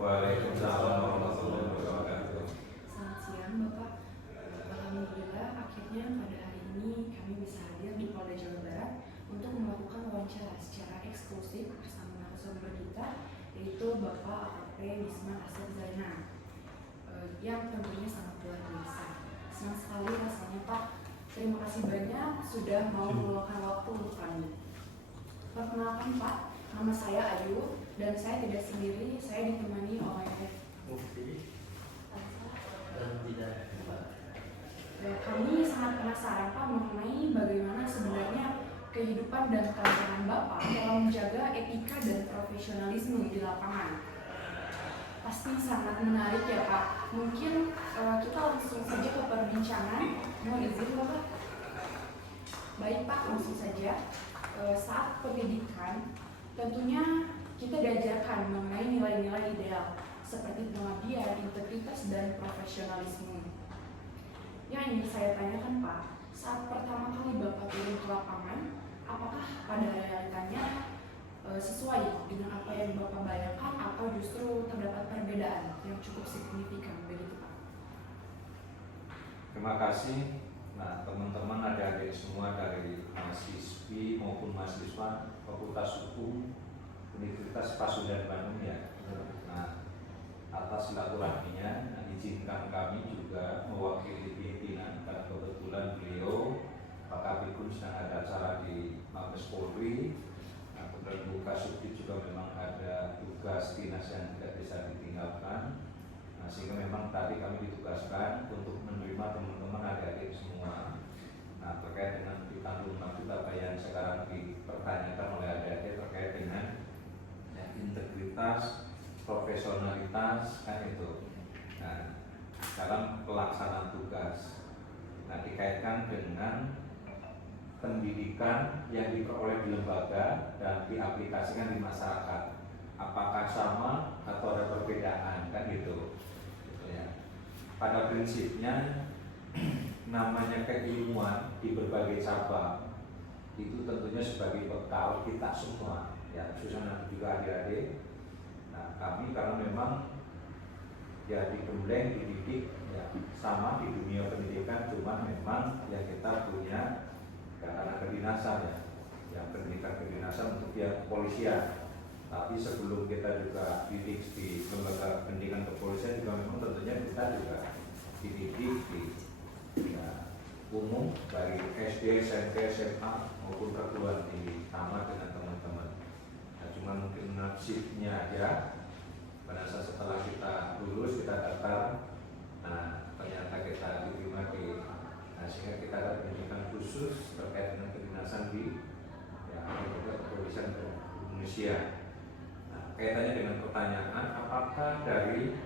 Waalaikumsalam warahmatullahi wabarakatuh. Selamat siang Bapak. Alhamdulillah akhirnya pada hari ini kami bisa hadir di Polda Jawa Barat untuk melakukan wawancara secara eksklusif bersama narasumber kita, yaitu Bapak AKP Wisman Asir Zainal, yang tentunya sangat luar biasa. Senang sekali rasanya Pak. Terima kasih banyak sudah mau meluangkan waktu untuk kami. Perkenalkan Pak, nama saya Ayu dan saya tidak sendiri, saya ditemani oleh kami sangat penasaran Pak mengenai bagaimana sebenarnya kehidupan dan kelancaran Bapak dalam menjaga etika dan profesionalisme di lapangan. Pasti sangat menarik ya Pak. Mungkin kita langsung saja ke perbincangan. Mohon izin Bapak. Baik Pak, langsung saja. Saat pendidikan tentunya kita diajarkan mengenai nilai-nilai ideal seperti pengabdian, integritas, dan profesionalisme. Yang ingin saya tanyakan Pak, saat pertama kali Bapak turun ke lapangan, apakah pada realitanya sesuai dengan apa yang Bapak bayangkan atau justru terdapat perbedaan yang cukup signifikan begitu Pak? Terima kasih. Nah, teman-teman adik-adik semua dari mahasiswi maupun mahasiswa Fakultas Hukum Universitas Pasundan Bandung ya. Nah, atas silaturahminya, izinkan kami juga mewakili pimpinan karena kebetulan beliau Pak Kabikun sedang ada acara di Mabes Polri. Nah, kemudian Bu Kasubdit juga memang ada tugas dinas yang tidak bisa ditinggalkan. Nah, sehingga memang tadi kami ditugaskan untuk menerima teman-teman adik-adik semua. Nah, terkait dengan ditanggung maksud apa yang sekarang dipertanyakan oleh adik-adik terkait dengan integritas, profesionalitas, kan itu. Nah, dalam pelaksanaan tugas. Nah, dikaitkan dengan pendidikan yang diperoleh di lembaga dan diaplikasikan di masyarakat. Apakah sama atau ada perbedaan, kan gitu. Ya. Pada prinsipnya namanya keilmuan di berbagai cabang itu tentunya sebagai bekal kita semua, ya khususnya nanti juga adik-adik. Nah, kami karena memang ya digembleng, dididik ya sama di dunia pendidikan, cuman memang ya kita punya ya karena kedinasan ya pendidikan kedinasan untuk pihak kepolisian. Tapi sebelum kita juga didik di lembaga pendidikan kepolisian juga memang tentunya kita juga dididik di ya, umum dari SD, SMP, SMA maupun perguruan tinggi sama dengan teman-teman. Nah, cuma mungkin nasibnya aja pada saat setelah kita lulus kita daftar, nah ternyata kita diterima di, nah sehingga kita ada pendidikan khusus terkait dengan kedinasan di ya lembaga kepolisian Indonesia. Kaitannya dengan pertanyaan apakah dari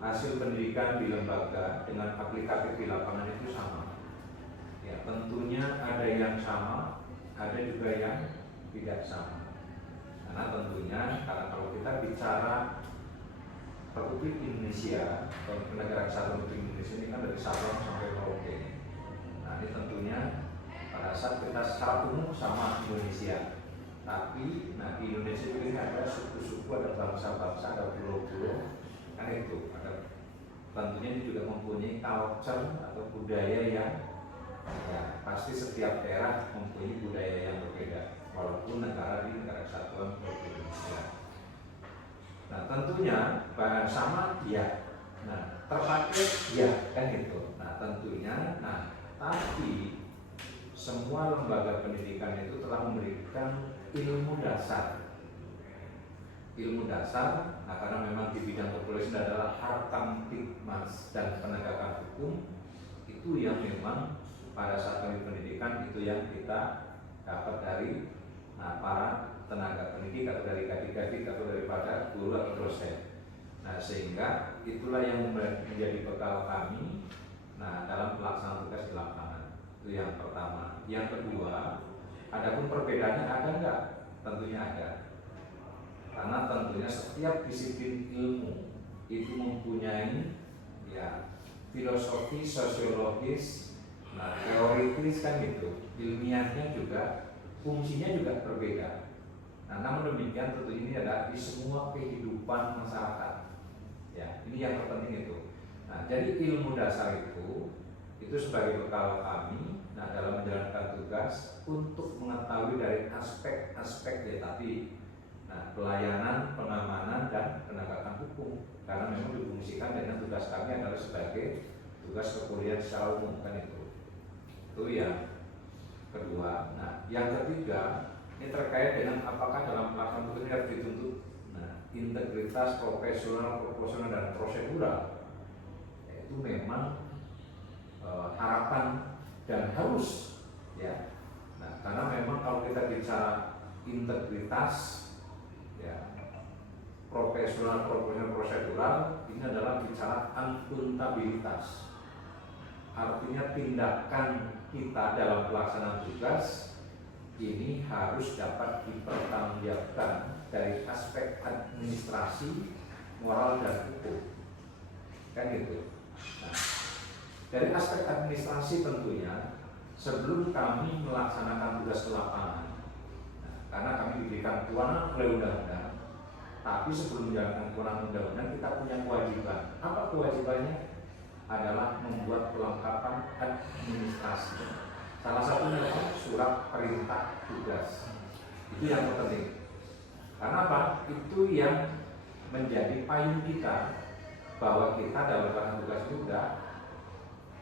hasil pendidikan di lembaga dengan aplikatif di lapangan itu sama? Ya tentunya ada yang sama, ada juga yang tidak sama. Karena tentunya kalau kita bicara Republik Indonesia atau Negara Kesatuan Republik Indonesia ini kan dari Sabang sampai Merauke. Nah ini tentunya pada saat kita secara umum sama Indonesia. Tapi, nah di Indonesia ini ada suku-suku, ada bangsa-bangsa, ada pulau-pulau, kan itu. Ada, tentunya ini juga mempunyai culture atau budaya yang, ya pasti setiap daerah mempunyai budaya yang berbeda, walaupun negara di Negara Kesatuan Republik Indonesia. Nah tentunya bahan sama, ya. Nah terpakai, ya kan gitu. Nah tentunya, nah tapi semua lembaga pendidikan itu telah memberikan ilmu dasar. Ilmu dasar, nah karena memang di bidang kepolisian adalah harkam tikmas dan penegakan hukum, itu yang memang pada saat kami pendidikan itu yang kita dapat dari para tenaga pendidik atau dari adik-adik atau daripada guru atau dosen. Nah sehingga itulah yang menjadi bekal kami dalam pelaksanaan tugas di lapangan. Itu yang pertama. Yang kedua, adapun perbedaannya ada enggak? Tentunya ada. Karena tentunya setiap disiplin ilmu itu mempunyai ya filosofi, sosiologis, teoritis kan gitu. Ilmiahnya juga, fungsinya juga berbeda. Nah, namun demikian tentu ini adalah di semua kehidupan masyarakat. Ya, ini yang terpenting itu. Nah, jadi ilmu dasar itu sebagai bekal kami. Nah, dalam menjalankan tugas untuk mengetahui dari aspek-aspek ya tadi. Nah, pelayanan, pengamanan dan penegakan hukum. Karena memang difungsikan dengan tugas kami adalah sebagai tugas kepolisian secara umum kan itu. Itu ya kedua. Nah, yang ketiga ini terkait dengan apakah dalam pelaksanaan tugas ini harus dituntut integritas profesional, proporsional dan prosedural. Itu memang harapan dan harus ya. Nah, karena memang kalau kita bicara integritas ya, profesional, proporsional, prosedural, ini adalah bicara akuntabilitas. Artinya tindakan kita dalam pelaksanaan tugas ini harus dapat dipertanggungjawabkan dari aspek administrasi, moral dan hukum. Kan gitu. Nah, dari aspek administrasi tentunya sebelum kami melaksanakan tugas ke lapangan, karena kami diberikan kewenangan oleh undang-undang, tapi sebelum menjalankan kewenangan undang-undang kita punya kewajiban. Apa kewajibannya? Adalah membuat kelengkapan administrasi. Salah satunya adalah surat perintah tugas. Itu yang terpenting. Karena apa? Itu yang menjadi payung kita bahwa kita dalam melaksanakan tugas itu sudah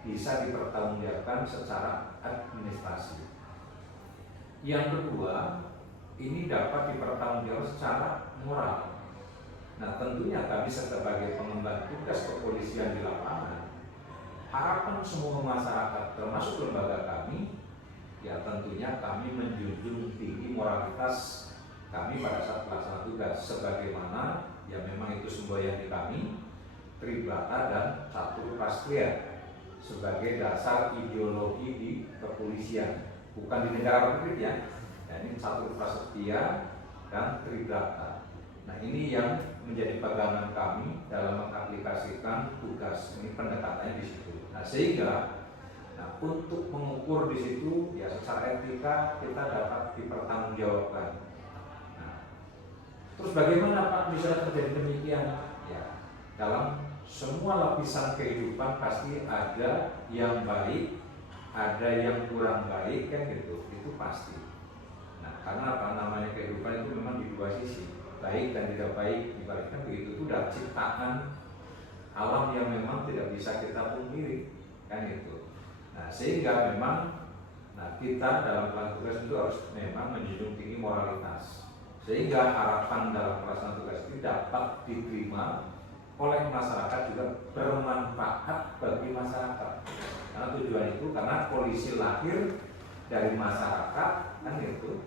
bisa dipertanggungjawabkan secara administrasi. Yang kedua, ini dapat dipertanggungjawabkan secara moral. Nah, tentunya kami sebagai pengemban tugas kepolisian di lapangan, harapan semua masyarakat termasuk lembaga kami, ya tentunya kami menjunjung tinggi moralitas kami pada saat pelaksanaan tugas, sebagaimana ya memang itu semboyan di kami, Tribrata dan Catur Prastriya sebagai dasar ideologi di kepolisian, bukan di negara Republik ya. Nah, ini Catur Prasetya dan Tribrata. Nah, ini yang menjadi pegangan kami dalam mengaplikasikan tugas. Ini pendekatannya di situ. Nah, sehingga untuk mengukur di situ ya secara etika kita dapat dipertanggungjawabkan. Nah, terus bagaimana Pak bisa terjadi demikian? Ya, dalam semua lapisan kehidupan pasti ada yang baik, ada yang kurang baik kan gitu. Itu pasti. Nah, karena apa namanya kehidupan itu memang di dua sisi, baik dan tidak baik. Ibaratkan begitu, itu udah ciptaan alam yang memang tidak bisa kita pungkiri kan itu. Nah, sehingga memang kita dalam pelaksanaan tugas itu harus memang menjunjung tinggi moralitas, sehingga harapan dalam pelaksanaan tugas itu dapat diterima oleh masyarakat juga bermanfaat bagi masyarakat. Karena tujuan itu karena polisi lahir dari masyarakat kan itu.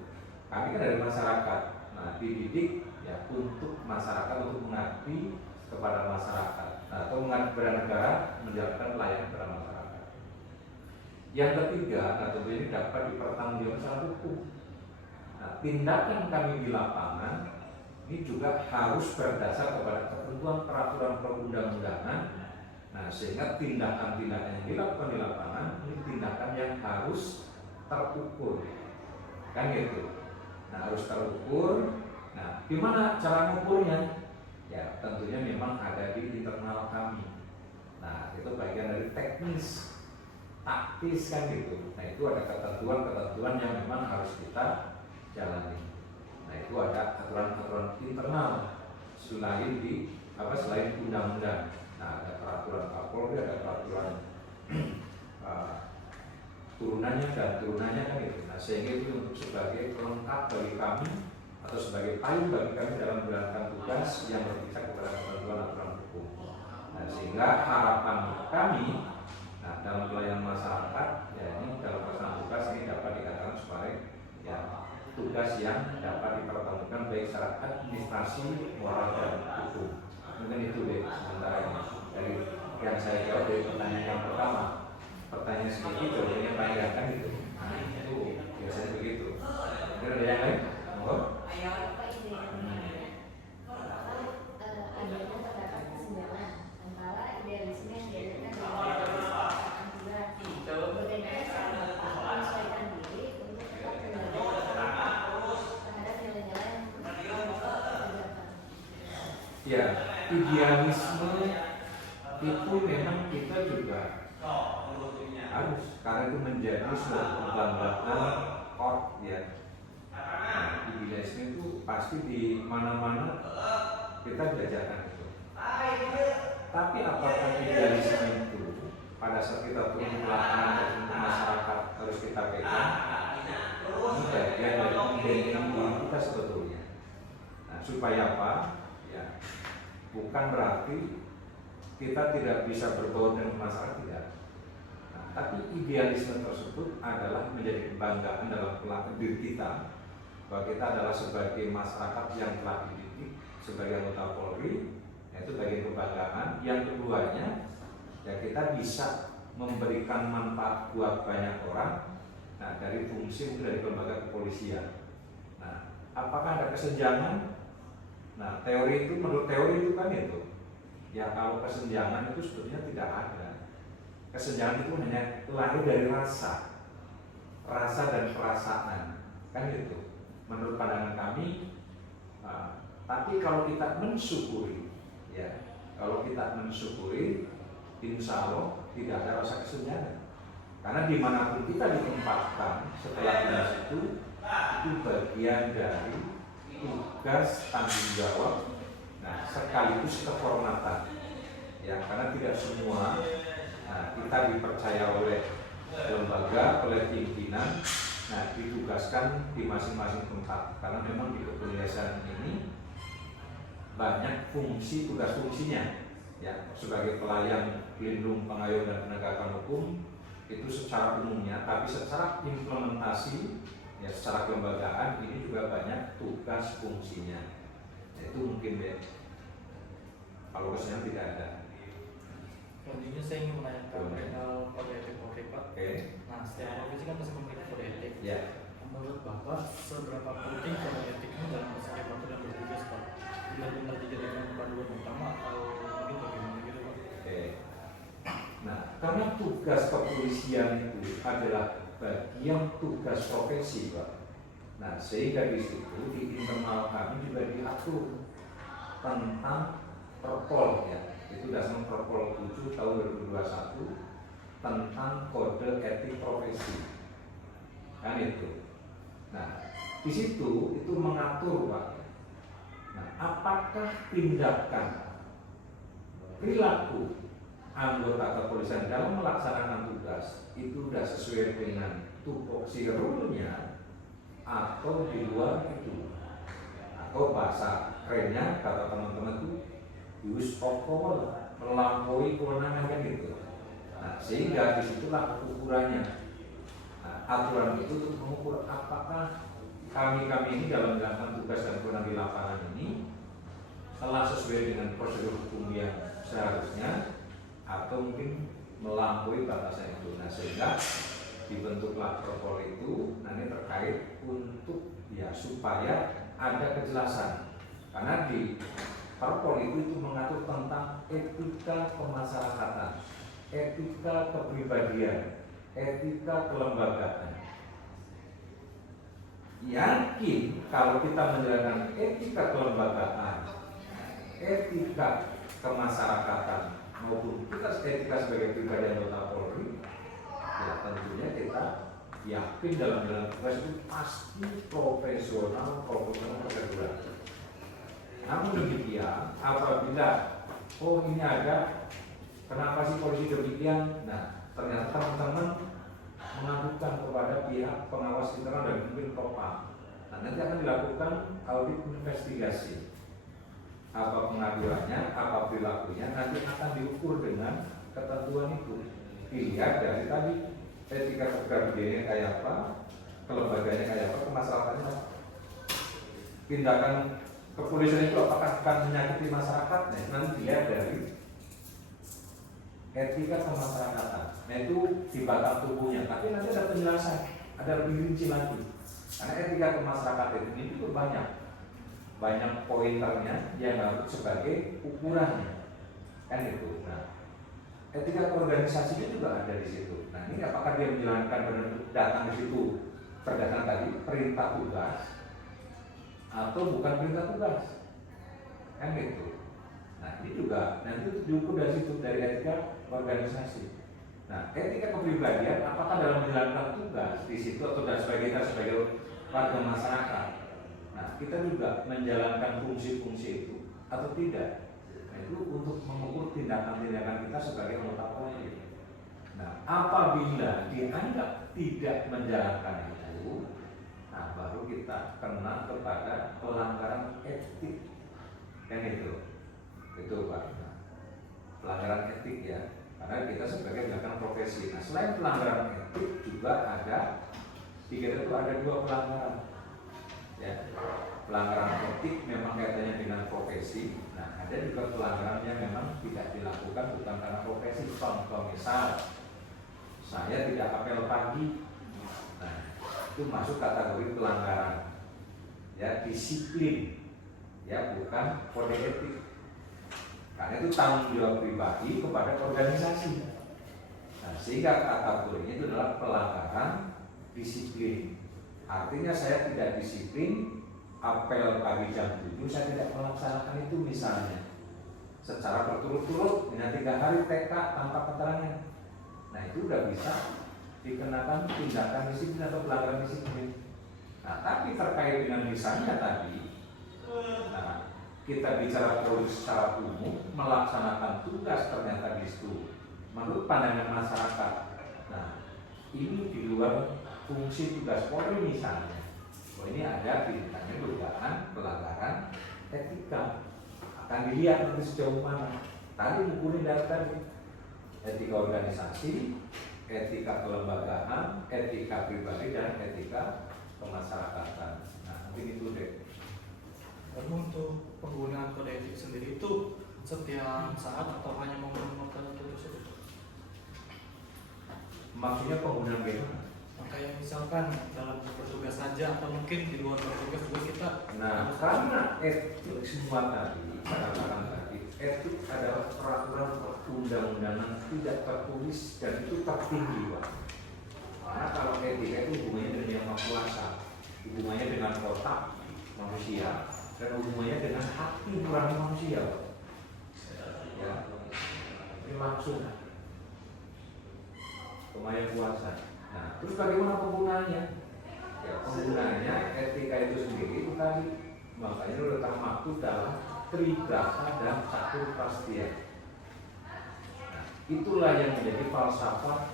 Kami kan dari masyarakat. Nah, dididik ya untuk masyarakat, untuk mengabdi kepada masyarakat atau mengabdi kepada negara, menjalankan pelayanan kepada masyarakat. Yang ketiga, tentu ini dapat dipertanggungjawabkan secara hukum. Nah, tindakan kami di lapangan ini juga harus berdasar kepada ketentuan peraturan perundang-undangan. Nah, sehingga tindakan-tindakan yang dilakukan di lapangan ini tindakan yang harus terukur, kan gitu. Nah, harus terukur. Nah, gimana cara mengukurnya? Ya, tentunya memang ada di internal kami. Nah, itu bagian dari teknis, taktis kan gitu. Nah, itu ada ketentuan-ketentuan yang memang harus kita jalani. Nah, itu ada aturan-aturan internal selain undang-undang. Nah, ada peraturan Kapolri, ada peraturan turunannya dan turunannya kan gitu. Nah, sehingga itu untuk sebagai pelengkap bagi kami atau sebagai payung bagi kami dalam menjalankan tugas yang berpihak kepada ketentuan aturan hukum. Nah, sehingga harapan kami dalam pelayanan masyarakat ya ini dalam pelaksanaan tugas ini dapat dikatakan sebagai ya tugas yang dapat dipertemukan baik secara administrasi, moral dan hukum. Mungkin itu deh sementara ini dari yang saya jawab dari pertanyaan yang pertama. Pertanyaan sedikit, jawabannya panjang kan gitu. Nah, itu biasanya begitu. Mungkin ada yang lain? Monggo. Adanya terdapat kesenjangan antara idealisme yang diadakan dalam kesepakatan tugas bagaimana cara Bapak menyesuaikan diri untuk tetap menjaga terhadap nilai-nilai yang Ya, idealisme itu memang kita juga harus, karena itu menjadi suatu kebanggaan ya. Nah, idealisme itu pasti di mana-mana kita belajarkan itu. Tapi apakah idealisme itu pada saat kita turun ke lapangan dan masyarakat harus kita pegang? Ini bagian dari pembentengan diri kita sebetulnya. Nah, supaya apa? Ya, bukan berarti kita tidak bisa berbaur dengan masyarakat, tidak. Nah, tapi idealisme tersebut adalah menjadi kebanggaan dalam diri kita, bahwa kita adalah sebagai masyarakat yang telah dididik sebagai anggota Polri, yaitu bagian kebanggaan. Yang keduanya, ya kita bisa memberikan manfaat buat banyak orang. Nah, dari fungsi mungkin dari lembaga kepolisian. Nah, apakah ada kesenjangan? Nah, teori itu, menurut teori itu kan itu. Ya, kalau kesenjangan itu sebetulnya tidak ada. Kesenjangan itu hanya lahir dari rasa dan perasaan, kan itu. Menurut pandangan kami. Tapi kalau kita mensyukuri, ya, kalau kita mensyukuri, insya Allah tidak ada rasa kesenjangan. Karena dimanapun kita ditempatkan setelah dinas itu bagian dari tugas tanggung jawab, nah sekaligus kehormatan. Ya, karena tidak semua, nah kita dipercaya oleh lembaga, oleh pimpinan, nah ditugaskan di masing-masing tempat. Karena memang di kepolisian ini banyak fungsi, tugas fungsinya. Ya, sebagai pelayan, pelindung, pengayom dan penegakan hukum itu secara umumnya, tapi secara implementasi, ya secara kelembagaan ini juga banyak tugas fungsinya. Itu mungkin ya, kalau kesenjangan tidak ada. Selanjutnya saya ingin menanyakan perihal kode etik Polri, Pak. Oke. Nah, setiap profesi kan pasti memiliki kode etik. Ya. Menurut Bapak, seberapa penting kode etik ini dalam kesehatan yang bertugas, Pak? Benar-benar dijadikan panduan utama atau mungkin bagaimana gitu, Pak? Oke. Nah, karena tugas kepolisian itu adalah bagian tugas profesi, Pak. Nah, sehingga di situ di internal kami juga diatur tentang Perpol, ya. Itu dasar Perpol 7 tahun 2021 tentang kode etik profesi. Kan itu. Nah, di situ itu mengatur, Pak. Nah, apakah tindakan perilaku anggota kepolisian dalam melaksanakan tugas itu sudah sesuai dengan tupoksi rule-nya atau di luar itu, atau bahasa kerennya kata teman-teman itu use of power, melampaui kewenangan, kan gitu. Nah, sehingga disitulah ukurannya. Nah, aturan itu untuk mengukur apakah kami ini dalam menjalankan tugas dan kewenangan di lapangan ini telah sesuai dengan prosedur hukum yang seharusnya atau mungkin melampaui batasan itu. Nah, sehingga dibentuklah Perpol itu nanti terkait untuk ya supaya ada kejelasan. Karena di Perpol itu mengatur tentang etika kemasyarakatan, etika kepribadian, etika kelembagaan. Yakin kalau kita menjalankan etika kelembagaan, etika kemasyarakatan maupun kita etika sebagai pribadi anggota Polri, ya tentunya kita yakin dalam menjalankan tugas itu pasti profesional prosedur. Namun demikian, apabila ini ada, kenapa sih polisi demikian? Nah, ternyata teman-teman mengadukan kepada pihak pengawas internal dan mungkin Propam. Nah, nanti akan dilakukan audit investigasi. Apa pengaduannya, apa perilakunya, nanti akan diukur dengan ketentuan itu. Dilihat dari tadi etika kepribadiannya kayak apa, kelembagaannya kayak apa, kemasyarakatnya apa. Tindakan kepolisian itu apakah akan menyakiti masyarakat? Nah, nanti dilihat dari etika kemasyarakatan. Nah, itu di batang tubuhnya. Tapi nanti ada penjelasan, ada lebih rinci lagi. Karena etika kemasyarakatan ini itu banyak pointernya yang harus sebagai ukurannya, kan itu. Nah, etika organisasinya juga ada di situ. Nah, ini apakah dia menjalankan bentuk datang di situ berdasarkan tadi perintah tugas atau bukan perintah tugas, kan gitu. Nah ini juga nanti diukur dari situ, dari etika organisasi. Nah etika kepribadian apakah dalam menjalankan tugas di situ atau dan sebagai kita sebagai warga masyarakat. Nah kita juga menjalankan fungsi-fungsi itu atau tidak. Nah itu untuk mengukur tindakan-tindakan kita sebagai anggota Polri. Nah apabila dianggap tidak menjalankan itu, nah baru kita kena kepada pelanggaran etik, kan itu Pak. Nah, pelanggaran etik ya, karena kita sebagai melakukan profesi. Nah selain pelanggaran etik juga ada, di kita itu ada 2 pelanggaran. Ya, pelanggaran etik memang kaitannya dengan profesi. Nah ada juga pelanggaran yang memang tidak dilakukan bukan karena profesi. Contoh misal, saya tidak apel pagi. Nah itu masuk kategori pelanggaran. Ya disiplin. Ya bukan kode etik. Karena itu tanggung jawab pribadi kepada organisasi. Nah, sehingga kategorinya itu adalah pelanggaran disiplin. Artinya saya tidak disiplin, apel pagi jam 7 saya tidak melaksanakan itu misalnya secara berturut-turut dengan 3 hari TK tanpa keterangan. Nah itu udah bisa dikenakan tindakan disiplin atau pelanggaran disiplin. Nah tapi terkait dengan misalnya tadi, nah, kita bicara Polri secara umum melaksanakan tugas ternyata di situ menurut pandangan masyarakat. Nah, ini di luar fungsi tugas Polri misalnya. Ini ada tindakan dugaan pelanggaran etika. Akan dilihat nanti sejauh mana. Tadi ngukurin dari tadi etika organisasi, etika kelembagaan, etika pribadi dan etika kemasyarakatan. Nah, mungkin itu deh. Lalu untuk penggunaan kode etik sendiri itu setiap saat atau hanya momen tertentu tersebut? Maksudnya penggunaan bagaimana? Kayak misalkan dalam bertugas saja atau mungkin di luar bertugas juga kita. Nah, karena etik semua tadi, katakan tadi, etik adalah peraturan perundang-undangan tidak tertulis dan itu tertinggi, Pak. Karena kalau etika itu hubungannya dengan yang maha kuasa, hubungannya dengan otak manusia, dan hubungannya dengan hati nurani manusia. Ya, ini langsung kemaya kuasa. Nah, terus bagaimana penggunaannya? Ya, penggunaannya etika itu sendiri itu tadi, makanya letak maksud dalam tribrata dan catur prastia. Nah, itulah yang menjadi falsafah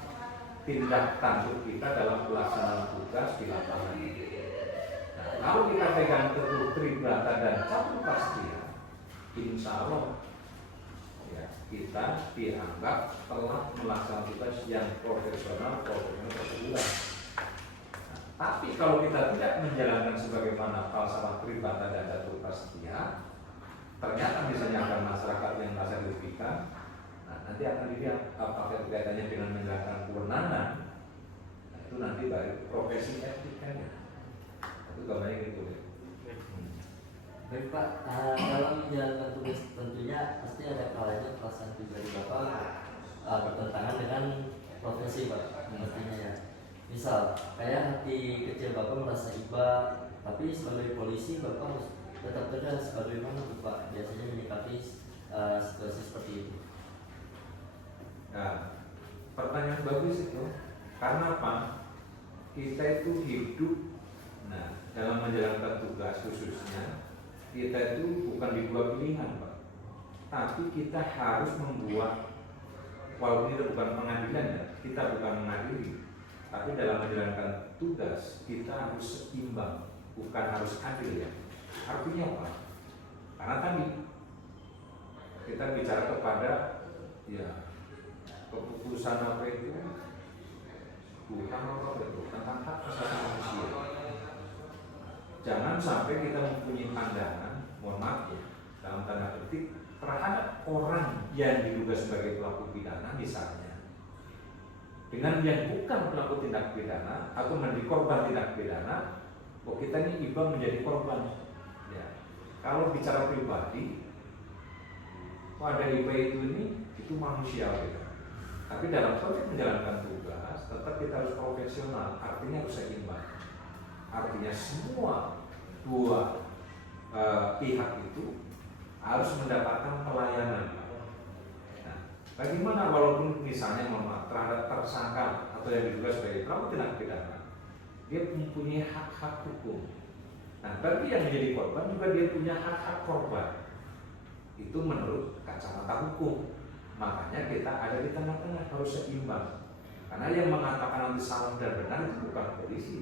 tindak tanduk kita dalam pelaksanaan tugas di lapangan. Kalau kita pegang teguh tribrata dan catur prastia, insya Allah ya, kita dianggap telah melaksanakan tugas yang profesional tersebut. Nah, tapi kalau kita tidak menjalankan sebagaimana falsafah tribrata dan catur prastia, ternyata misalnya akan masyarakat yang merasa dirugikan. Nah, nanti akan dilihat apakah kaitannya dengan menjalankan kewenangan. Nah, itu nanti baru profesi etikanya. Itu gambarnya gitu ya. Baik Pak, dalam menjalankan tugas tentunya pasti ada kalanya perasaan pribadi Bapak bertentangan dengan profesi Pak, pastinya ya. Misal, kayak hati kecil Bapak merasa iba, tapi sebagai polisi Bapak harus tetap tegas. Bagaimana Bapak biasanya menyikapi situasi seperti itu? Nah, pertanyaan bagus itu. Karena apa? Kita itu hidup, nah dalam menjalankan tugas khususnya kita itu bukan di dua pilihan Pak, tapi kita harus membuat, walaupun itu bukan pengadilan ya, kita bukan mengadili, tapi dalam menjalankan tugas kita harus seimbang, bukan harus adil ya. Artinya apa? Karena tadi kita bicara kepada ya keputusan apa itu bukan apa itu tentang hak asasi manusia. Jangan sampai kita mempunyai pandangan, mohon maaf ya, dalam tanda petik terhadap orang yang diduga sebagai pelaku pidana misalnya, dengan yang bukan pelaku tindak pidana atau menjadi korban tindak pidana, kok kita ini iba menjadi korban. Ya. Kalau bicara pribadi, kok ada iba itu manusiawi. Tapi dalam konteks menjalankan tugas, tetap kita harus profesional, artinya harus seimbang. Artinya semua dua pihak itu harus mendapatkan pelayanan. Nah, bagaimana walaupun misalnya terhadap tersangka atau yang diduga sebagai pelaku tindak pidana, dia mempunyai hak-hak hukum. Nah, bagi yang menjadi korban juga dia punya hak-hak korban. Itu menurut kacamata hukum. Makanya kita ada di tengah-tengah, harus seimbang. Karena yang mengatakan nanti salah dan benar itu bukan polisi.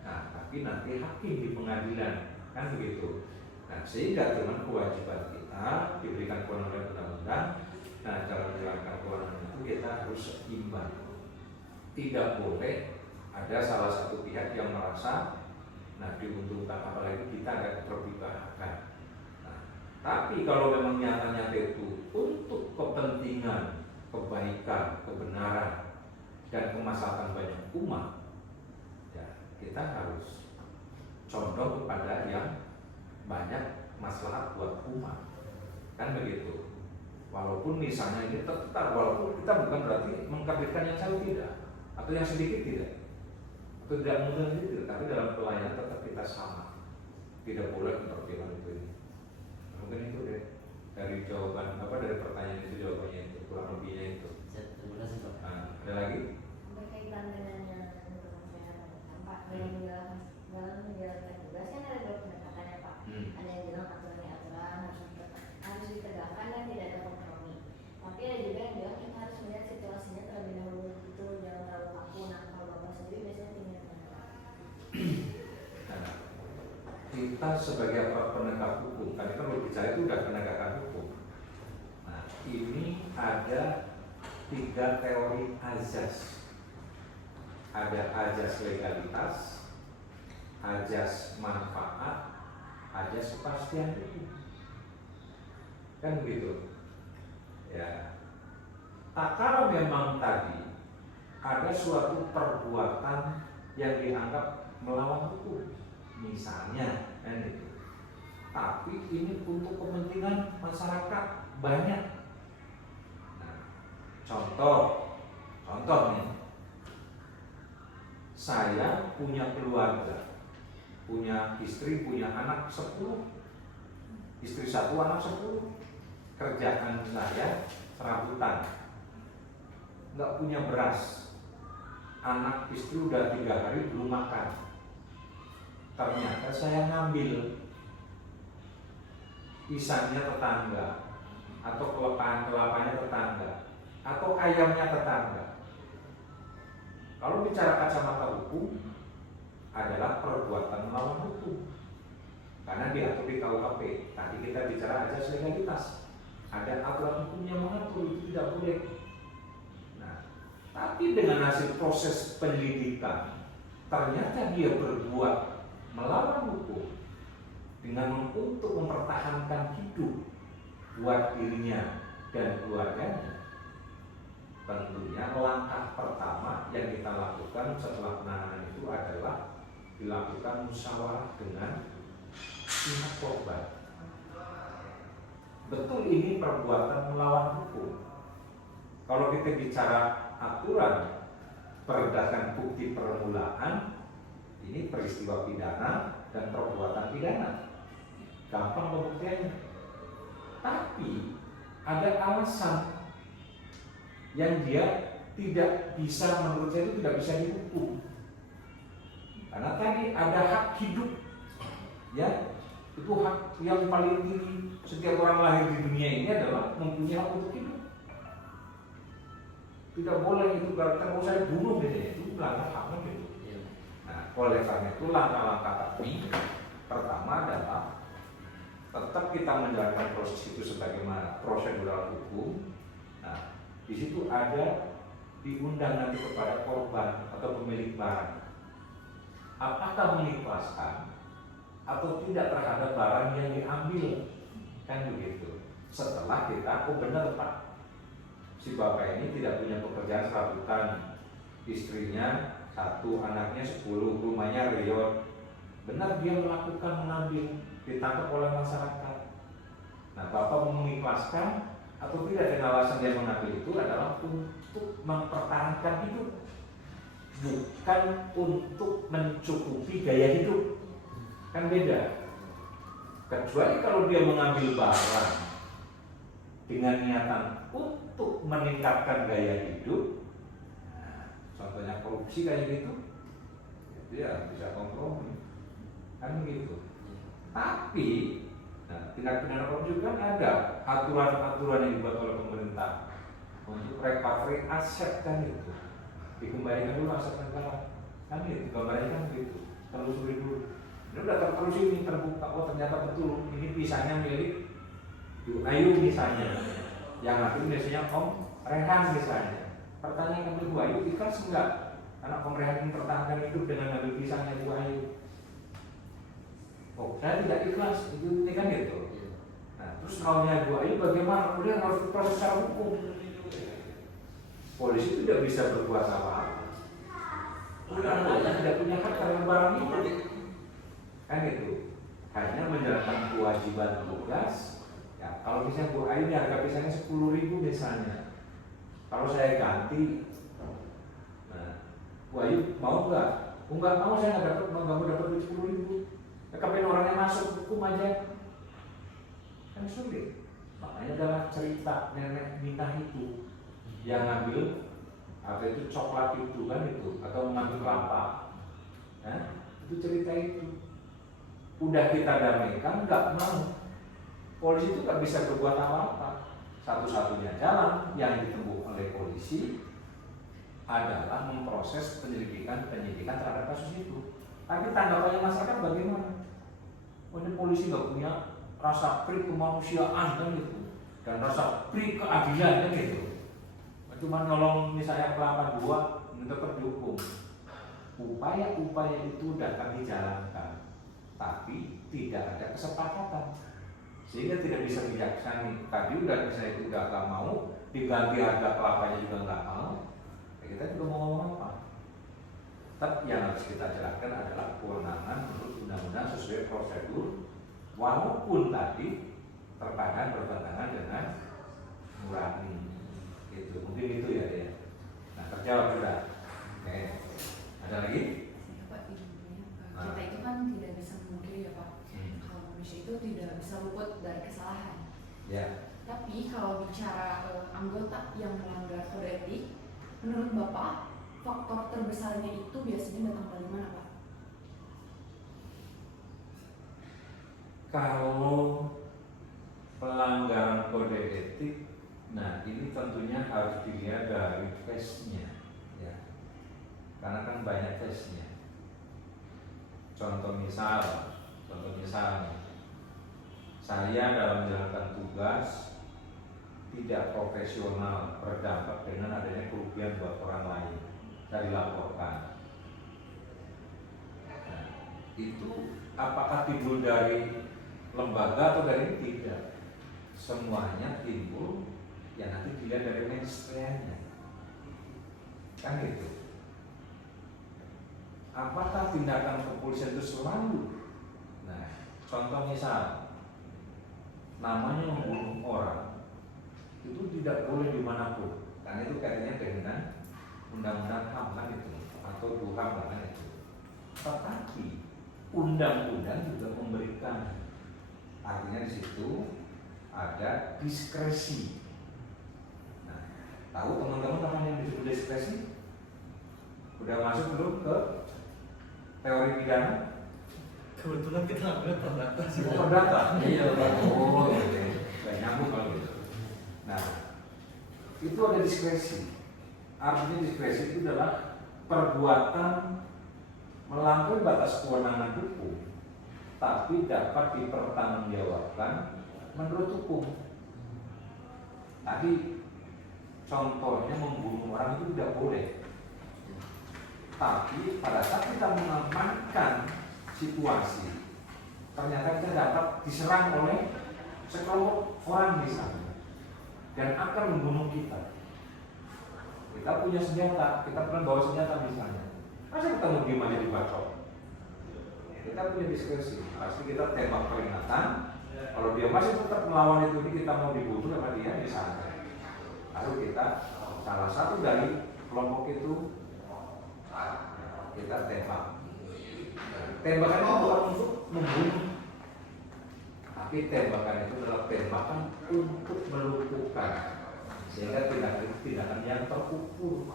Nah, tapi nanti hakim di pengadilan, kan begitu. Nah, sehingga teman kewajiban kita diberikan kewenangan oleh undang-undang. Nah, dalam menjalankan kewenangan itu kita harus seimbang. Tidak boleh ada salah satu pihak yang merasa diuntungkan, apalagi kita ada keterpihakan. Nah, tapi kalau memang nyata-nyata itu untuk kepentingan, kebaikan, kebenaran, dan kemaslahatan banyak umat, ya kita harus condong kepada yang banyak maslahat buat umat, kan begitu. Walaupun misalnya ini tetap, walaupun kita bukan berarti mengkafirkan yang jauh, tidak, atau yang sedikit tidak, atau tidak mudah tidak, tapi dalam pelayanan tetap kita sama, tidak boleh mempertimbangkan itu ini. Mungkin itu deh dari jawaban dari pertanyaan itu, jawabannya itu kurang lebihnya itu. Terima kasih Pak. Nah, ada lagi? Berkaitan dengan yang Pak dalam menjalankan tugas kan ada dua pendekatannya Pak. Ada yang bilang aturan harus ditegakkan dan tidak ada kompromi. Tapi ada juga yang bilang kita harus melihat situasinya terlebih dahulu, itu jangan terlalu kaku. Nah, kalau Bapak sendiri biasanya tinggal kita sebagai aparat penegak hukum, tadi kan berbicara itu udah penegakan hukum. Nah, ini ada 3 teori azas. Ada azas legalitas, azas manfaat, azas kepastian hukum. Kan begitu. Ya. Tak kalau memang tadi ada suatu perbuatan yang dianggap melawan hukum, misalnya, kan itu. Tapi ini untuk kepentingan masyarakat banyak. Nah, contoh nih, saya punya keluarga, punya istri, punya anak 10, istri 1, anak 10. Kerjaan saya serabutan, nggak punya beras, anak istri udah 3 hari belum makan. Ternyata saya ngambil pisangnya tetangga, atau kelapanya tetangga, atau ayamnya tetangga. Kalau bicara kacamata hukum, adalah perbuatan melawan hukum, karena diatur di KUHP. Tadi kita bicara azas legalitas, ada aturan hukum yang mengatur itu tidak boleh. Nah, tapi dengan hasil proses penyelidikan, ternyata dia berbuat melawan hukum dengan untuk mempertahankan hidup buat dirinya dan keluarganya. Tentunya langkah pertama yang kita lakukan setelah penanganan itu adalah dilakukan musyawarah dengan pihak korban. Betul ini perbuatan melawan hukum. Kalau kita bicara aturan berdasarkan bukti permulaan, ini peristiwa pidana dan perbuatan pidana, gampang pembuktiannya. Tapi ada alasan yang dia tidak bisa, menurut saya itu tidak bisa dihukum. Karena tadi ada hak hidup, ya, itu hak yang paling tinggi. Setiap orang lahir di dunia ini adalah mempunyai hak untuk hidup. Tidak boleh itu berarti kalau saya bunuh gitu, itu melanggar haknya gitu. Nah, oleh karena itu langkah-langkah kami pertama adalah tetap kita menjalankan proses itu sebagaimana prosedural hukum. Nah, di situ ada diundang nanti kepada korban atau pemilik barang, apakah mengikhlaskan atau tidak terhadap barang yang diambil, kan begitu. Setelah kita, oh benar Pak, si bapak ini tidak punya pekerjaan serabutan, istrinya 1, anaknya 10, rumahnya riot, benar dia melakukan mengambil, ditangkap oleh masyarakat. Nah, bapak mengikhlaskan atau tidak, dengan alasan dia mengambil itu adalah untuk mempertahankan hidup, bukan untuk mencukupi gaya hidup, kan beda. Kecuali kalau dia mengambil barang dengan niatan untuk meningkatkan gaya hidup, nah, contohnya korupsi kayak gitu, dia bisa kompromi, kan gitu. Tapi nah, tindak pidana korupsi kan ada aturan-aturan yang dibuat oleh pemerintah untuk recovery aset kan itu, dikembalikan dulu aset negara, kan gitu, gambarnya kan gitu, telusuri dulu. Ini udah terus ini terbuka, oh ternyata betul ini pisahnya milik Bu Ayu misalnya, yang nanti biasanya Om Rehan misalnya. Pertanyaan ke Bu Ayu ikhlas enggak? Karena Om Rehan mempertahankan hidup dengan ngambil pisahnya Bu Ayu. Oh, saya tidak ikhlas, itu ini kan gitu. Nah, terus maunya Bu Ayu bagaimana? Kemudian harus diproses secara hukum. Polisi tidak bisa berbuat apa-apa. Polisi tidak punya hak terhadap barang itu. Kan gitu. Hanya menjalankan kewajiban tugas. Ya, kalau misalnya Bu Ayu ini harga pisangnya 10.000 misalnya. Kalau saya ganti, nah, Bu Ayu mau nggak? Nggak mau, saya nggak mau dapat duit 10.000. Ya, kapan orangnya masuk hukum aja, kan sulit. Makanya adalah cerita nenek minta itu yang ngambil apa itu coklat itu kan itu, atau mengambil kelapa, nah, itu cerita itu. Udah kita damaikan, nggak mau. Polisi itu nggak bisa berbuat apa-apa. Satu-satunya jalan yang ditempuh oleh polisi adalah memproses penyidikan terhadap kasus itu. Tapi tanggapannya masyarakat bagaimana? Oh, ini polisi nggak punya rasa pri kemanusiaan kan gitu, dan rasa pri keadilan kan gitu. Cuma nolong misalnya kelapa dua, tetap dihukum. Upaya-upaya itu dapat dijalankan, tapi tidak ada kesepakatan, sehingga tidak bisa bijaksana. Tadi udah misalnya itu nggak mau diganti harga kelapanya juga nggak mau, ya kita juga mau ngomong apa? Tapi yang harus kita jelaskan adalah kewenangan menurut undang-undang sesuai prosedur, walaupun tadi terkadang bertentangan dengan nurani. Gitu, mungkin itu ya dia. Nah, terjawab sudah. Oke. Ada lagi? Ya, Pak, kita itu kan tidak bisa memungkiri ya Pak, kalau manusia itu tidak bisa luput dari kesalahan. Ya. Tapi kalau bicara anggota yang melanggar kode etik, menurut Bapak faktor terbesarnya itu biasanya datang dari mana Pak? Kalau pelanggaran kode etik, nah ini tentunya harus dilihat dari case-nya, ya. Karena kan banyak case-nya. Contoh misalnya, saya dalam menjalankan tugas tidak profesional, berdampak dengan adanya kerugian buat orang lain, saya dilaporkan. Nah, itu apakah timbul dari lembaga atau dari tidak? Semuanya timbul yang nanti dilihat dari menstruannya, kan gitu. Apakah tindakan kepolisian itu selalu? Nah, contoh misal, namanya membunuh orang itu tidak boleh dimanapun, karena itu kaitannya dengan undang-undang HAM kan itu, atau DUHAM kan itu. Tetapi undang-undang juga memberikan, artinya di situ ada diskresi. Tahu teman-teman apa yang disebut diskresi? Udah masuk belum ke teori pidana? Kebetulan kita ngambil perdata sih. Perdata? Iya, Pak. Oh, oke. Gak nyambung kalau gitu. Nah, itu ada diskresi. Artinya diskresi itu adalah perbuatan melampaui batas kewenangan hukum, tapi dapat dipertanggungjawabkan menurut hukum. Tadi contohnya membunuh orang itu tidak boleh. Tapi pada saat kita mengamankan situasi, ternyata kita dapat diserang oleh sekelompok orang misalnya, dan akan membunuh kita. Kita punya senjata, kita pernah bawa senjata misalnya. Masa kita mau diam aja dibacok? Kita punya diskresi, pasti kita tembak peringatan. Kalau dia masih tetap melawan itu, kita mau dibunuh sama dia misalnya. Lalu kita salah satu dari kelompok itu kita tembak. Tembakan itu bukan untuk membunuh, tapi tembakan itu adalah tembakan untuk melumpuhkan, sehingga tindakan yang terukur.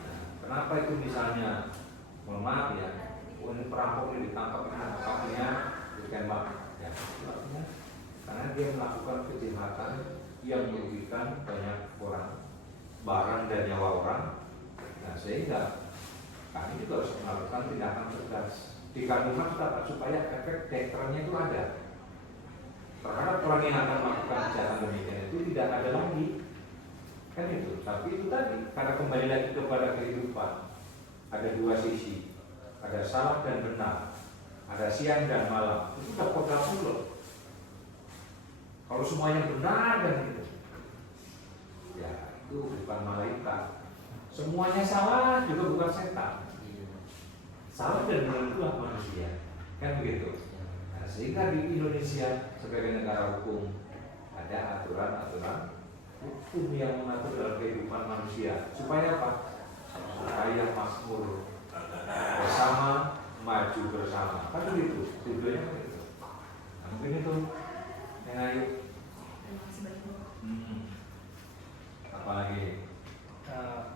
Nah, kenapa itu misalnya, mohon maaf ya, ini perampok ini ditangkap, tangkapnya ditembak, ya, artinya karena dia melakukan kejahatan yang merugikan banyak orang, barang dan nyawa orang. Nah, sehingga kami juga harus melakukan tindakan tegas di kandungan supaya efek deternya itu ada terhadap orang yang akan melakukan kejahatan demikian itu tidak ada lagi, kan itu. Tapi itu tadi karena kembali lagi kepada kehidupan, ada dua sisi, ada salah dan benar, ada siang dan malam. Itu udah program dulu. Kalau semuanya benar dan itu, ya itu bukan malaikat. Semuanya salah juga bukan setan. Salah dan benar itulah manusia, kan begitu. Nah, sehingga di Indonesia sebagai negara hukum ada aturan-aturan hukum yang mengatur dalam kehidupan manusia supaya apa? Supaya makmur bersama, maju bersama, kan begitu. Tujuannya begitu. Nah, mungkin itu yang ayo. Terima kasih banyak. Apalagi?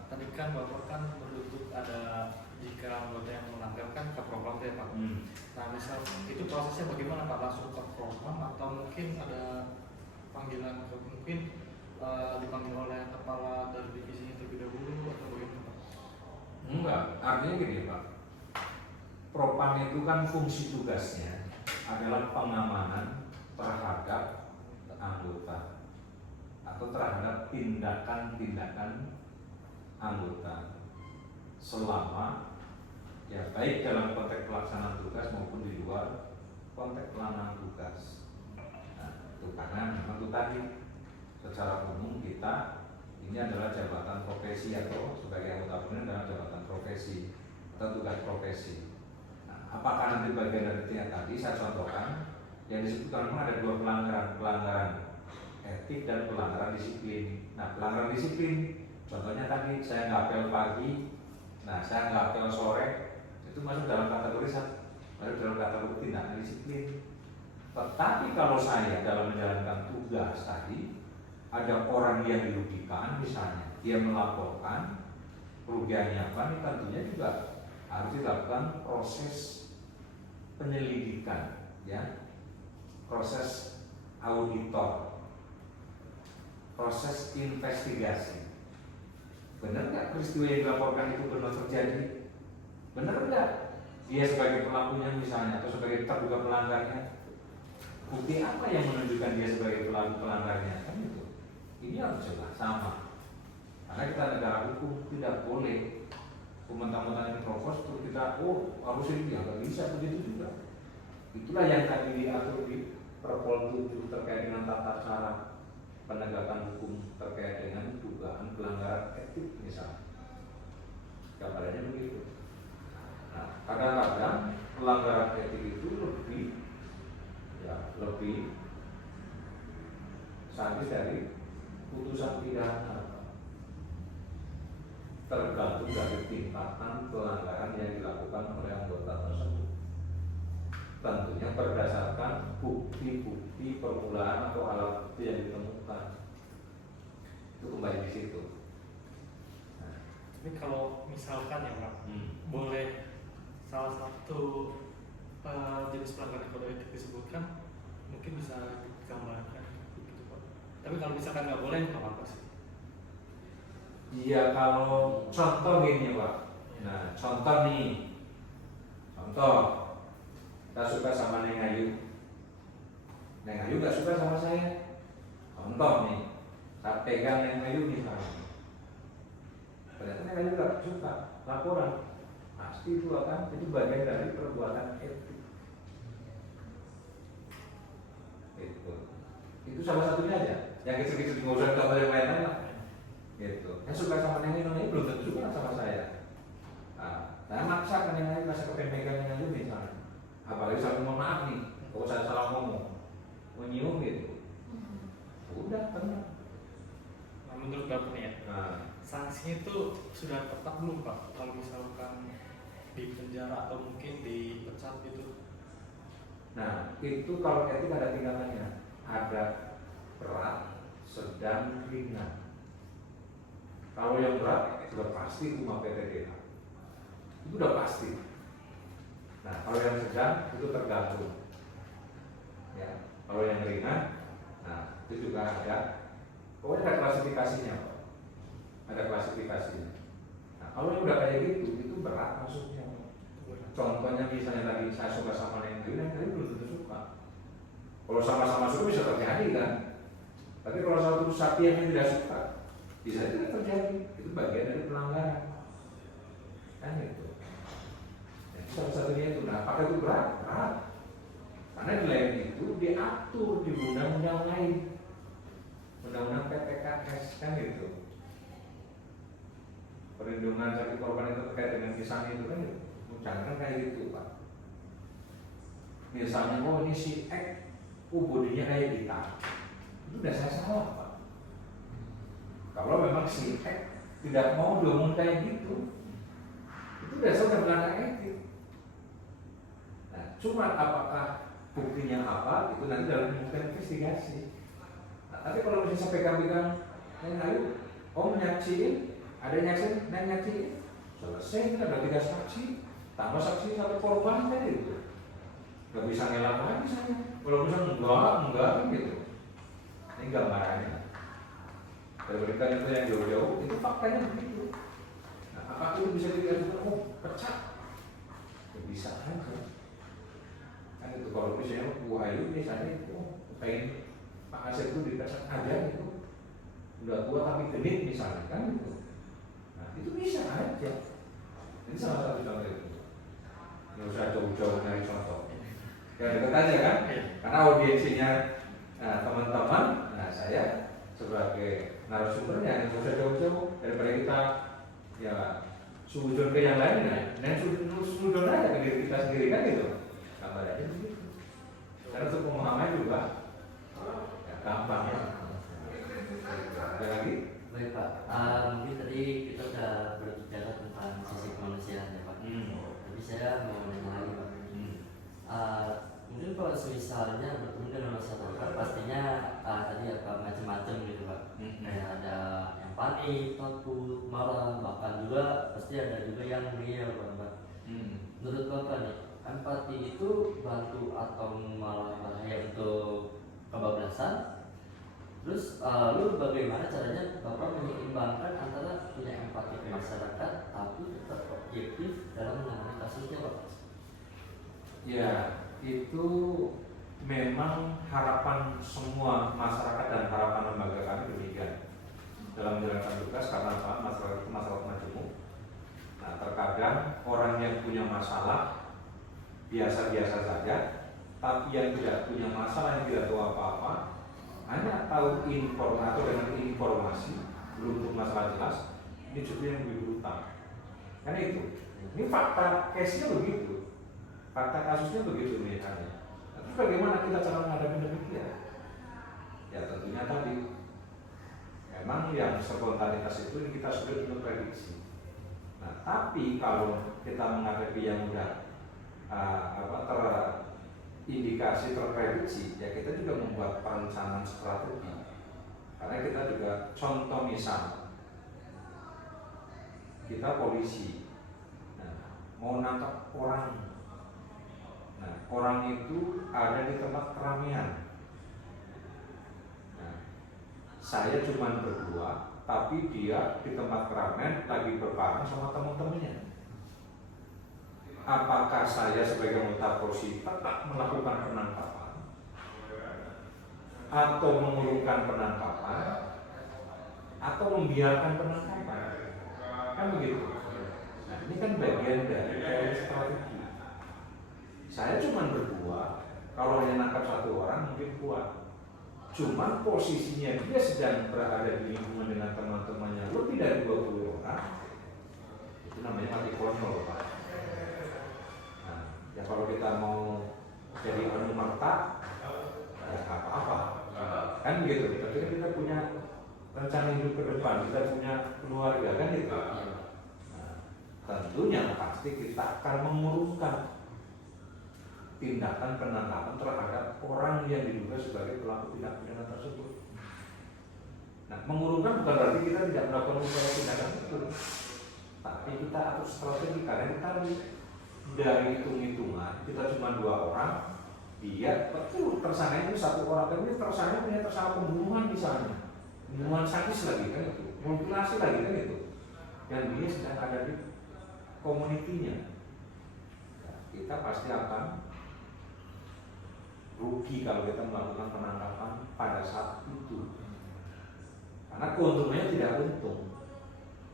Tadi kan Bapak kan menuntut ada jika anggota yang melanggar kan ke program ya Pak. Nah misal itu prosesnya bagaimana Pak? Langsung ke program atau mungkin ada panggilan ke mungkin dipanggil oleh kepala dari divisinya terlebih dahulu atau bagaimana Pak? Enggak, artinya gini Pak. Propam itu kan fungsi tugasnya adalah pengamanan terhadap anggota atau terhadap tindakan-tindakan anggota selama ya baik dalam konteks pelaksanaan tugas maupun di luar konteks pelaksanaan tugas. Nah, itu karena memang itu tadi secara umum kita ini adalah jabatan profesi atau sebagai anggota BEN adalah jabatan profesi atau tugas profesi. Nah, apakah nanti bagian dari tiga tadi saya contohkan yang disebutkan memang ada dua pelanggaran etik dan pelanggaran disiplin. Nah, pelanggaran disiplin contohnya tadi saya nggak apel pagi, nah saya nggak apel sore, itu masuk dalam kategori tindakan disiplin. Tetapi kalau saya dalam menjalankan tugas tadi ada orang yang dirugikan, misalnya dia melaporkan kerugiannya apa, ini tentunya juga harus dilakukan proses penyelidikan, ya, proses auditor, proses investigasi. Benar nggak peristiwa yang dilaporkan itu benar terjadi? Benar nggak dia sebagai pelakunya misalnya atau sebagai terduga pelanggarnya? Bukti apa yang menunjukkan dia sebagai pelaku pelanggarnya? Kan itu. Ini harus jelas sama. Karena kita negara hukum tidak boleh mentang-mentang ini provos terus kita harus ini ya nggak bisa begitu juga. Itulah yang tadi diatur di Perpol 7 terkait dengan tata cara penegakan hukum terkait dengan dugaan pelanggaran etik misalnya. Gambarannya begitu. Nah, kadang-kadang pelanggaran etik itu lebih sadis dari putusan pidana, tergantung dari tingkatan pelanggaran yang dilakukan oleh anggota tersebut. Tentunya berdasarkan bukti-bukti permulaan atau alat bukti yang ditemukan. Itu kembali di situ. Nah. Tapi kalau misalkan ya Pak, boleh salah satu jenis pelanggaran kode etik disebutkan, mungkin bisa digambarkan gitu Pak. Tapi kalau misalkan nggak boleh, nggak apa-apa sih. Iya, kalau contoh gini Pak. Nah, contoh nih. Contoh, kita suka sama Neng Ayu. Neng Ayu gak suka sama saya. Contoh nih, saya pegang Neng Ayu misalnya. Ternyata Neng Ayu gak suka, laporan. Pasti itu itu bagian dari perbuatan etik. Itu salah satunya aja. Yang kecil-kecil nggak usah contoh yang lain lah. Gitu. Yang suka sama Neng Ayu belum tentu suka sama saya. Saya maksa kan Neng Ayu, masa kepegang Neng Ayu misalnya. Apalagi saya mohon maaf nih, kalau saya salah ngomong, menyium gitu. Udah tenang. Nah, menurut Bapak nih ya, sanksinya itu sudah tepat belum Pak? Kalau misalkan di penjara atau mungkin dipecat gitu? Nah, itu kalau etik ada tingkatannya, ada berat, sedang, ringan. Kalau yang berat sudah pasti cuma PTDH, itu udah pasti. Nah, kalau yang sedang itu tergantung. Ya, kalau yang ringan, nah itu juga ada. Pokoknya ada klasifikasinya, Pak. Ada klasifikasinya. Nah, kalau yang udah kayak gitu, itu berat maksudnya. Contohnya misalnya tadi saya suka sama yang lain belum tentu suka. Kalau sama-sama suka bisa terjadi kan. Tapi kalau satu sapi yang tidak suka, bisa tidak terjadi. Itu bagian dari pelanggaran. Kan itu. Ya, salah satunya itu. Nah, apakah itu berat? Berat. Karena di lain itu diatur di undang-undang lain. Undang-undang PPKS kan gitu. Perlindungan saksi korban itu terkait dengan kisah itu kan gitu. Jangan kayak gitu, Pak. Misalnya, oh ini si X, bodinya kayak gitar, itu udah saya salah, Pak. Kalau memang si X tidak mau diomong kayak gitu, itu udah saya melanggar etik. Nah, cuma apakah buktinya apa, itu nanti dalam pembuktian investigasi. Nah, tapi kalau misalnya saya pegang-pegang, ayo, om nyaksiin, ada nyaksiin, selesai, kita ada 3 saksi. Tambah saksi 1 korban kan itu, nggak bisa ngelak lagi saya. Kalau misalnya enggak gitu. Ini gambarannya. Saya berikan itu yang jauh-jauh, itu faktanya begitu. Nah, apakah itu bisa dikatakan pecah? Ya, bisa aja. Kan itu kalau misalnya Bu Ayu misalnya itu pengen Pak Asep itu dipecat aja gitu, udah tua tapi genit misalnya kan gitu. Nah, itu bisa aja. Ini salah satu contoh itu. Nggak usah jauh-jauh dari contoh. Ya dekat aja kan? Karena audiensinya teman-teman, nah saya sebagai narasumbernya nggak usah jauh-jauh daripada kita ya sujud ke yang lain, nah sujud aja ke diri kita sendiri kan gitu. Gambar aja begitu. Karena untuk pemahaman juga ya gampang ya. Ada lagi? Baik Pak, mungkin tadi kita sudah berbicara tentang sisi kemanusiaan ya Pak. Tapi saya mau nanya lagi Pak. Mungkin kalau misalnya bertemu dengan masyarakat, pastinya tadi apa macam-macam gitu Pak. Kayak ada yang panik, takut, marah, bahkan juga pasti ada juga yang ngeyel Pak. Menurut Bapak nih, empati itu bantu atau malah bahaya untuk kebablasan? Terus lalu bagaimana caranya Bapak menyeimbangkan antara punya empati ke masyarakat tapi tetap objektif dalam menangani kasusnya Bapak? Ya, itu memang harapan semua masyarakat dan harapan lembaga kami demikian dalam menjalankan tugas. Karena apa? Masyarakat itu masalah majemuk. Nah, terkadang orang yang punya masalah biasa-biasa saja, tapi yang tidak punya masalah, yang tidak tahu apa-apa, hanya tahu informasi atau dengan informasi belum masalah jelas, ini justru yang lebih brutal. Karena itu, ini fakta case-nya begitu, fakta kasusnya begitu misalnya. Tapi bagaimana kita cara menghadapi demikian? Ya tentunya tadi, memang yang spontanitas itu kita sulit untuk prediksi. Nah, tapi kalau kita menghadapi yang mudah terindikasi terprediksi, ya kita juga membuat perencanaan strategi. Karena kita juga contoh misal kita polisi, mau nangkap orang, orang itu ada di tempat keramaian. Saya cuma berdua, tapi dia di tempat keramaian lagi berbareng sama teman-temannya. Apakah saya sebagai anggota polisi tetap melakukan penangkapan atau mengurungkan penangkapan atau membiarkan penangkapan? Kan begitu. Nah, ini kan bagian dari strategi. Saya cuma berdua, kalau hanya nangkap 1 orang mungkin kuat. Cuman posisinya dia sedang berada di lingkungan dengan teman-temannya lebih dari 20 orang. Itu namanya mati konyol, Pak. Ya kalau kita mau jadi anumerta, ya apa-apa, kan begitu. Tapi kan kita punya rencana hidup ke depan, kita punya keluarga kan gitu. Nah, tentunya pasti kita akan mengurungkan. tindakan penangkapan terhadap orang yang diduga sebagai pelaku tindak pidana tersebut. Nah, mengurungkan bukan berarti kita tidak melakukan upaya tindakan itu, tapi kita atur strategi karena kita dari hitung-hitungan kita cuma 2 orang, dia betul tersangka itu 1 orang, tapi tersangka punya tersangka pembunuhan misalnya, pembunuhan sadis lagi kan itu, mutilasi lagi kan itu, yang dia sedang ada di komunitinya. Nah, kita pasti akan rugi kalau kita melakukan penangkapan pada saat itu. Karena keuntungannya tidak untung.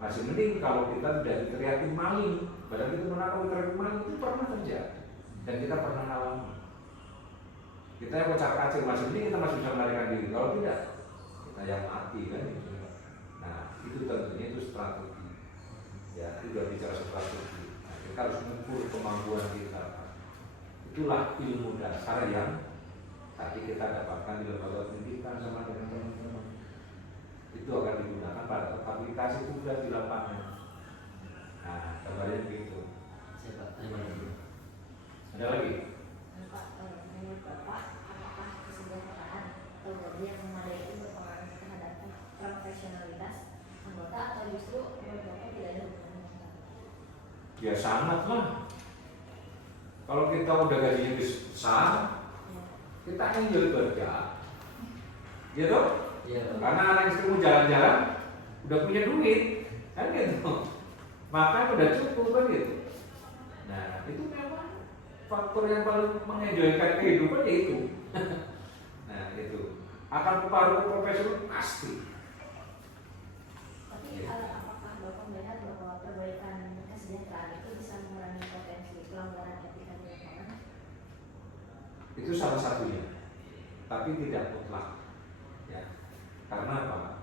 Masih mending kalau kita tidak teriakin maling, padahal itu menangkap teriakin maling itu pernah terjadi dan kita pernah alami. Kita yang kocar-kacir masih mending kita masih bisa melarikan diri. Kalau tidak, kita yang mati kan gitu. Nah, itu tentunya itu strategi. Ya, itu sudah bicara strategi. Nah, kita harus mengukur kemampuan kita. Itulah ilmu dasar yang tadi kita dapatkan di lembaga pendidikan sama dengan teman-teman. Itu akan digunakan pada aplikasi tugas di lapangan. Nah, kembali begitu. Siapa? Terima kasih. Ada lagi? Pak, menurut Bapak, apakah kesejahteraan atau gaji yang memadai itu berpengaruh terhadap profesionalitas anggota atau justru menurut Bapak tidak ada hubungannya? Ya sangat lah. Kalau kita udah gajinya besar, kita enjoy kerja, gitu. Iya. Karena anak istri mau jalan-jalan, udah punya duit, kan gitu. Makan udah cukup kan gitu. Nah, itu memang faktor yang paling mengenjoykan kehidupan ya itu. Nah, itu akan pengaruh profesional pasti. Tapi apakah Bapak melihat bahwa perbaikan kesejahteraan itu bisa mengurangi potensi pelanggaran etika di lapangan? Itu salah satunya, tapi tidak mutlak. Ya. Karena apa?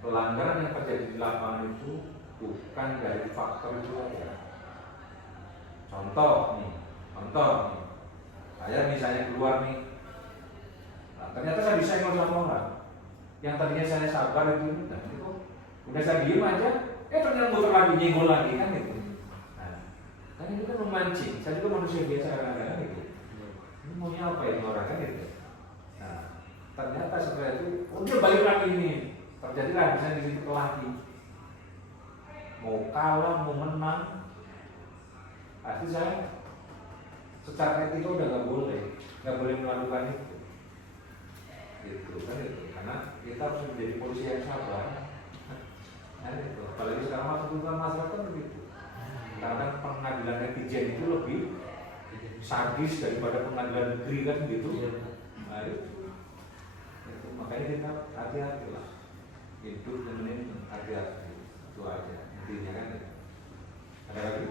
Pelanggaran yang terjadi di lapangan itu bukan dari faktor itu saja. Contoh nih, saya misalnya keluar nih, nah, ternyata saya bisa ngomong sama orang. Yang tadinya saya sabar itu, udah saya diem aja, ternyata muter lagi, nyenggol lagi kan gitu. Nah, kan itu kan memancing. Saya juga manusia biasa kadang-kadang gitu. Ini maunya apa ya orang kan gitu. Nah, ternyata setelah itu, dia balik lagi ini, terjadilah misalnya di situ lagi. Mau kalah, mau menang, pasti saya secara etika udah nggak boleh melakukan itu. Gitu kan itu, karena kita harus menjadi polisi yang sabar. Nah, itu. Apalagi sekarang masuk tuntutan masyarakat begitu. Karena pengadilan netizen itu lebih sadis daripada pengadilan negeri kan gitu. Nah, itu. Makanya kita hati-hati lah. Hidup temenin hati-hati. Itu aja intinya kan. Ada lagi?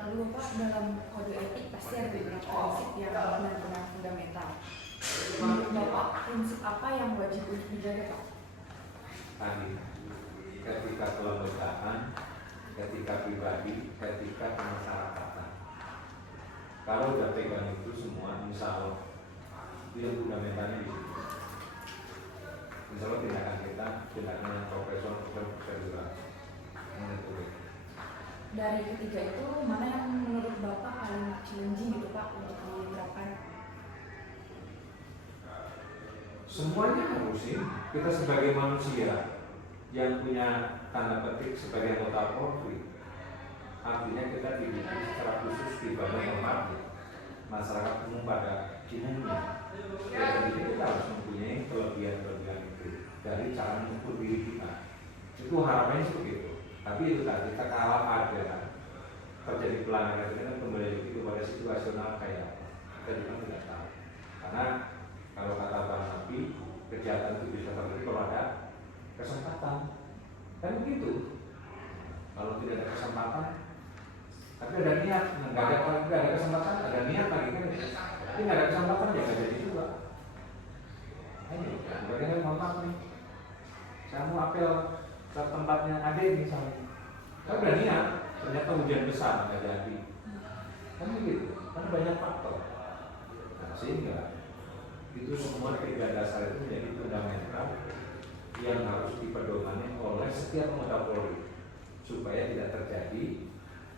Lalu Bapak dalam kode etik pasti ada beberapa prinsip yang benar-benar fundamental. Menurut Bapak, prinsip apa yang wajib untuk dijaga, Pak? Tadi, etika kelembagaan, etika pribadi, etika kemasyarakatan. Kalau udah pegang itu semua, insya Allah itu yang fundamentalnya di situ. Insya Allah tindakan yang profesional bisa dilakukan. Dari ketiga itu, mana yang menurut Bapak paling challenging gitu Pak untuk diterapkan? Semuanya harus sih. Kita sebagai manusia yang punya tanda petik sebagai anggota Polri, artinya kita dididik secara khusus di badan normatif masyarakat umum pada umumnya. Jadi kita harus mempunyai kelebihan-kelebihan itu dari cara mengukur diri kita. Itu harapannya seperti itu. Tapi itu tadi kita kalau ada terjadi pelanggaran itu kan kembali lagi kepada situasional kayak apa. Kita juga tidak tahu. Karena kalau kata Bang Nabi, kejahatan itu bisa terjadi kalau ada kesempatan. Kan begitu. Kalau tidak ada kesempatan, tapi ada niat, nggak ada kesempatan, ada niat lagi kan. Tapi nggak ada kesempatan ya nggak jadi juga. Ini, bagaimana mohon maaf nih. Saya mau apel ke tempatnya Ade misalnya, kan udah niat, ternyata hujan besar nggak jadi, kan begitu, kan banyak faktor. Nah, sehingga itu semua tiga dasar itu menjadi fundamental yang harus dipedomani oleh setiap anggota Polri supaya tidak terjadi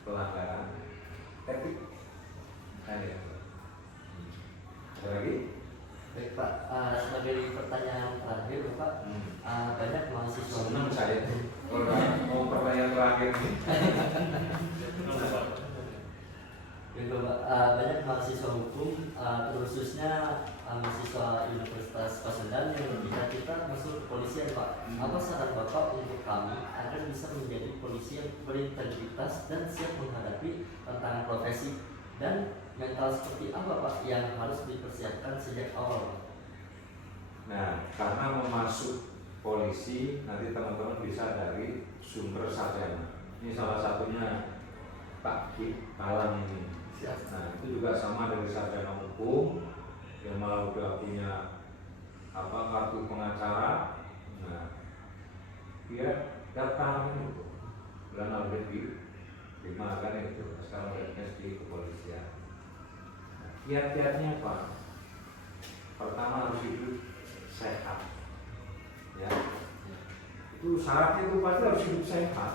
pelanggaran etik. Nah, ya. Pak. Sebagai pertanyaan terakhir Bapak, banyak mahasiswa Senang saya kalau mau pertanyaan terakhir ini. Gitu, Pak. Banyak mahasiswa hukum, terkhususnya mahasiswa Universitas Pasundan yang bercita-cita masuk kepolisian, Pak. Apa saran Bapak untuk kami agar bisa menjadi polisi yang berintegritas dan siap menghadapi tantangan profesi, dan mental seperti apa Pak yang harus dipersiapkan sejak awal, Pak? Nah, karena memasuk polisi nanti teman-teman bisa dari sumber sarjana. Ini salah satunya Pak Ki Kalang ini. Nah, itu juga sama dari sarjana hukum yang malah udah punya kartu pengacara. Nah, dia daftar itu bulan lebih lima kan itu sekarang udah di kepolisian. Nah, kiat-kiatnya apa? Pertama harus hidup sehat, ya. Itu syaratnya itu pasti harus hidup sehat.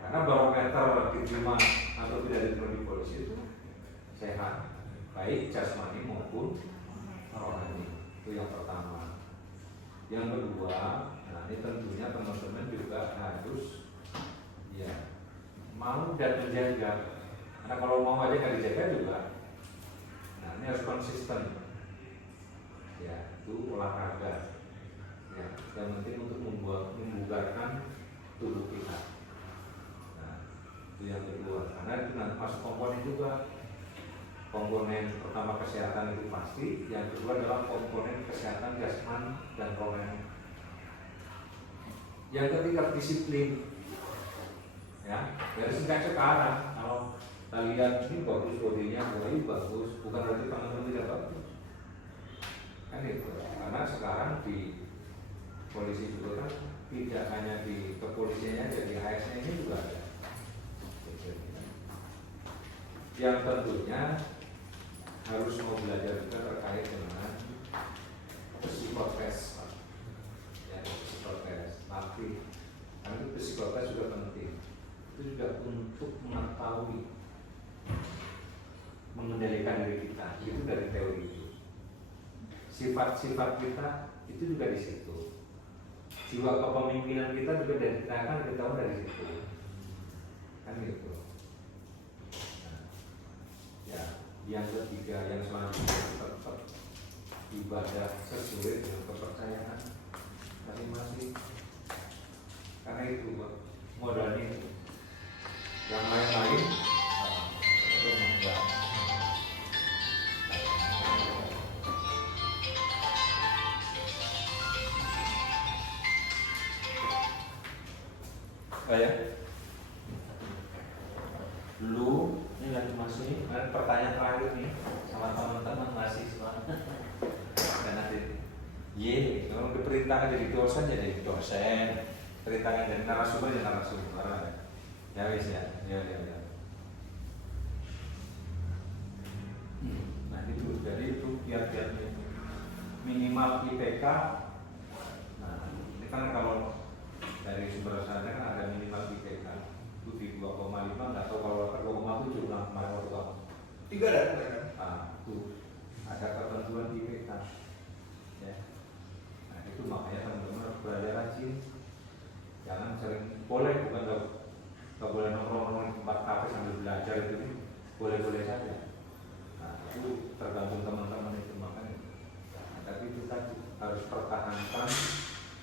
Karena barometer diterima atau tidak diterima di polisi itu sehat, baik jasmani maupun rohani. Itu yang pertama. Yang kedua, nah ini tentunya teman-teman juga harus ya mau dan menjaga. Karena kalau mau aja nggak dijaga juga, nah ini harus konsisten. Ya, itu olahraga. Ya, yang penting untuk membugarkan tubuh kita. Itu yang kedua, karena itu nanti masuk komponen juga. Komponen pertama kesehatan itu pasti, yang kedua adalah komponen kesehatan jasmani dan rohani. Yang ketiga disiplin. Ya, dari sejak sekarang kalau kita lihat ini bagus bodinya, ini bagus, bukan berarti teman-teman tidak bagus. Kan itu, karena sekarang di polisi juga kan tidak hanya di kepolisiannya, jadi ASN ini juga ada. Yang tentunya harus mau belajar juga terkait dengan psikotes, ya, psikotes, tapi karena psikotes juga penting. Itu juga untuk mengetahui mengendalikan diri kita, itu dari teori itu. Sifat-sifat kita itu juga di situ. Jiwa kepemimpinan kita juga kita akan ketahui dari situ. Kan gitu. Yang ketiga, yang selanjutnya tetap ibadah sesuai dengan kepercayaan masing-masing. Karena itu modalnya itu. Yang lain-lain itu enggak. Ya. Lu ini lagi masih pertanyaan terakhir nih sama teman-teman mahasiswa. Dan nanti kalau diperintahkan jadi dosen jadi dosen, perintahkan jadi narasumber jadi narasumber. Ya wis ya. Nah itu jadi itu kiat-kiatnya minimal IPK. Nah ini kan kalau dari sumber sana kan ada minimal IPK itu di 2,5, nggak tahu kalau 2,7 lah kemarin waktu kamu 3 ada kan? Nah itu ada ketentuan IPK ya. Nah itu makanya teman-teman harus belajar rajin, jangan sering boleh bukan nggak boleh nongkrong di tempat kafe sambil belajar itu boleh-boleh saja. Nah itu tergantung teman-teman itu makanya. Nah, tapi itu kan harus pertahankan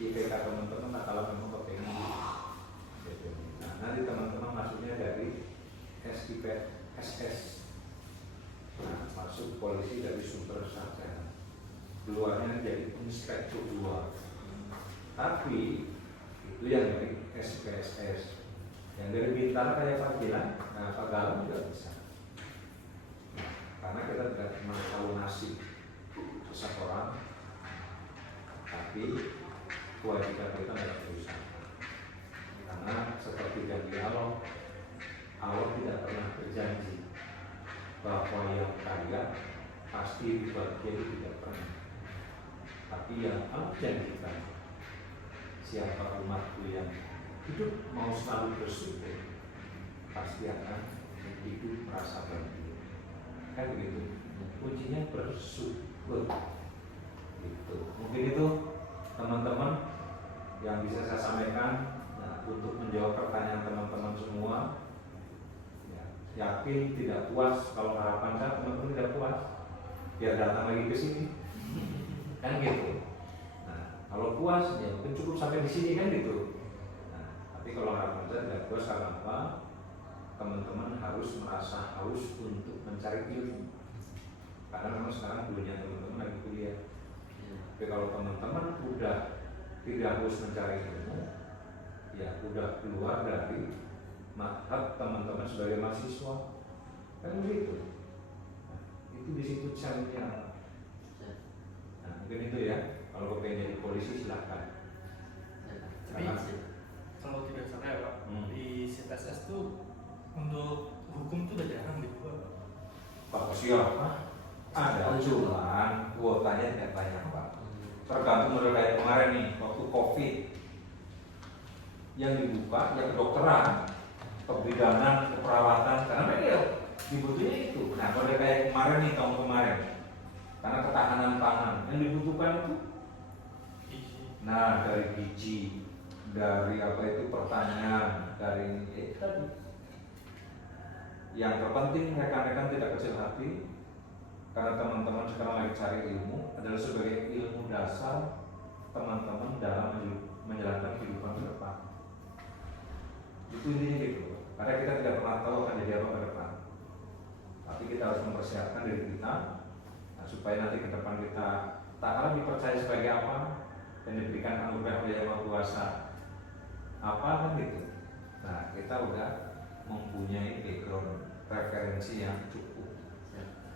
IPK teman-teman. Nah kalau memang kepengen gitu. Nah nanti teman-teman masuknya dari SIP SS. Nah masuk polisi dari sumber sarjana, keluarnya jadi inspektur 2. Tapi itu yang dari SPSS. Yang dari Bintara kayak Pak Gilang, nah Pak Galang juga bisa. Nah, karena kita tidak cuma tahu nasib seseorang, tapi kewajiban kita adalah berusaha. Karena seperti janji Allah tidak pernah berjanji bahwa yang kaya pasti dibahagia, tidak pernah. Tapi yang Allah janjikan, siapa umatku yang hidup mau selalu bersyukur pasti akan hidup merasa bahagia. Kan begitu. Kuncinya bersyukur. Gitu. Mungkin itu teman-teman yang bisa saya sampaikan. Nah, untuk menjawab pertanyaan teman-teman semua, ya, yakin tidak puas kalau harapan saya teman-teman tidak puas, biar datang lagi ke sini, kan gitu. Nah, kalau puas ya mungkin cukup sampai di sini kan gitu. Nah, tapi kalau harapan saya tidak puas karena apa? Teman-teman harus merasa haus untuk mencari ilmu. Karena memang sekarang dulunya teman-teman lagi kuliah. Tapi kalau teman-teman udah tidak harus mencari ilmu, ya udah keluar dari mazhab teman-teman sebagai mahasiswa, kan begitu. Nah, itu di situ challenge-nya. Nah, mungkin itu ya. Kalau pengen jadi polisi silahkan. Tapi kalau tidak salah ya Pak, di CTSS tuh untuk hukum tuh udah jarang dibuat. Pak siapa? Ada, cuman kuotanya tidak banyak Pak. Tergantung model kayak kemarin nih, waktu COVID yang dibuka, yang kedokteran, kebidanan, keperawatan, karena mereka dibutuhnya itu. Nah, model kayak kemarin nih, tahun kemarin, karena ketahanan pangan yang dibutuhkan itu, nah dari gizi, dari apa itu pertanian, dari tadi. Yang terpenting rekan-rekan tidak kecil hati, karena teman-teman sekarang lagi cari ilmu adalah sebagai ilmu dasar teman-teman dalam menjalankan kehidupan ke depan. Itu intinya gitu. Karena kita tidak pernah tahu akan jadi apa ke depan. Tapi kita harus mempersiapkan diri kita, nah, supaya nanti ke depan kita tak kalah dipercaya sebagai apa dan diberikan anugerah oleh Yang Maha Kuasa apa kan gitu. Nah, kita udah mempunyai background referensi yang cukup.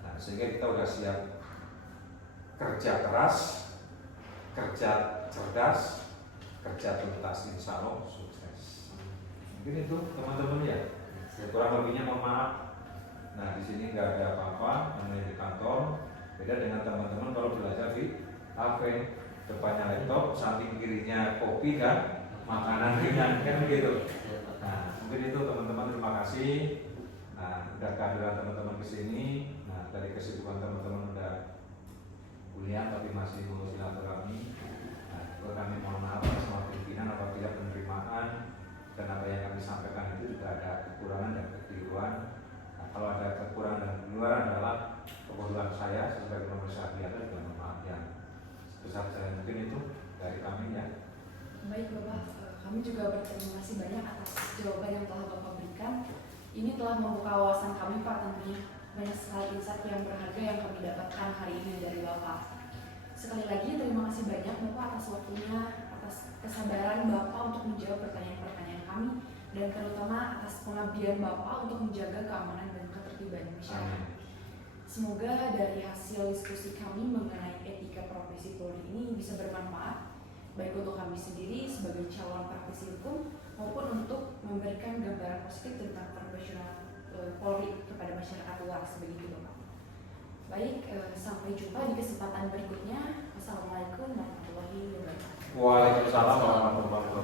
Nah, sehingga kita udah siap kerja keras, kerja cerdas, kerja tuntas, insya Allah sukses. Mungkin itu teman-teman ya. Kurang lebihnya mohon maaf. Nah, di sini nggak ada apa-apa, namanya di kantor. Beda dengan teman-teman kalau belajar di kafe, depannya laptop, samping kirinya kopi dan makanan ringan kan begitu. Nah, mungkin itu teman-teman, terima kasih. Nah, udah kehadiran teman-teman ke sini. Nah, dari kesibukan teman-teman udah kuliah tapi masih mau silaturahmi. Nah, juga kami mohon maaf sama pimpinan apabila penerimaan dan apa yang kami sampaikan itu juga ada kekurangan dan kekeliruan. Nah, kalau ada kekurangan dan kekeliruan adalah kebodohan saya sebagai pemeriksa biasa, juga mohon maaf yang sebesar saya. Mungkin itu dari kami ya. Baik Bapak, kami juga berterima kasih banyak atas jawaban yang telah Bapak berikan. Ini telah membuka wawasan kami Pak, tentunya banyak sekali insight yang berharga yang kami dapatkan hari ini dari Bapak. Sekali lagi terima kasih banyak Bapak atas waktunya, atas kesabaran Bapak untuk menjawab pertanyaan-pertanyaan kami, dan terutama atas pengabdian Bapak untuk menjaga keamanan dan ketertiban masyarakat. Semoga dari hasil diskusi kami mengenai etika profesi Polri ini bisa bermanfaat, baik untuk kami sendiri sebagai calon praktisi hukum maupun untuk memberikan gambaran positif tentang profesional Polri kepada masyarakat luas, begitu Bapak. Baik, sampai jumpa di kesempatan berikutnya. Wassalamualaikum warahmatullahi wabarakatuh. Waalaikumsalam warahmatullahi wabarakatuh.